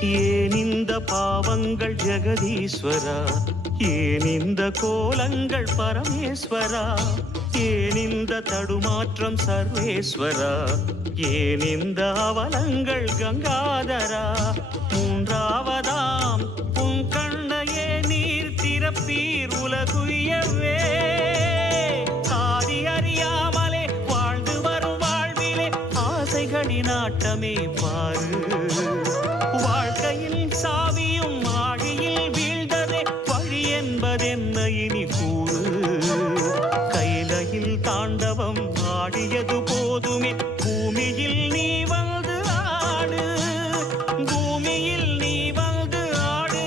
ஏன் இந்த பாவங்கள் ஜெகதீஸ்வரா, ஏன் இந்த கோலங்கள் பரமேஸ்வரா, ஏன் இந்த தடுமாற்றம் சர்வேஸ்வரா, ஏன் இந்த அவலங்கள் கங்காதரா. மூன்றாவதாம் உன் கண்ணையே நீர் திறப்பீர் உலகுயவே. ஆதி அறியாமலே வாழ்ந்து வரும் வாழ்விலே ஆசைகளின் ஆட்டமே பாரு. வாழ்க்கையில் சாவியும் ஆழியில் வீழ்ந்ததே, வழி என்பதென்ன இனி கூறு. கைலையில் தாண்டவம் ஆடியது போதுமே, பூமியில் நீ வந்து ஆடு. பூமியில் நீ வந்து ஆடு,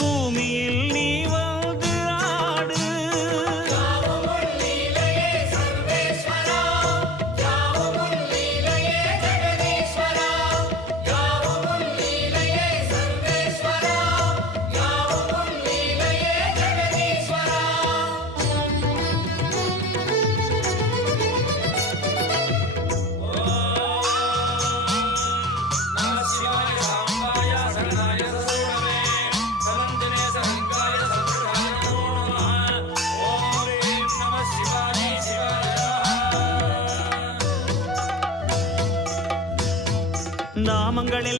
பூமியில் நீ வந்து ஆடு. நாமங்களில்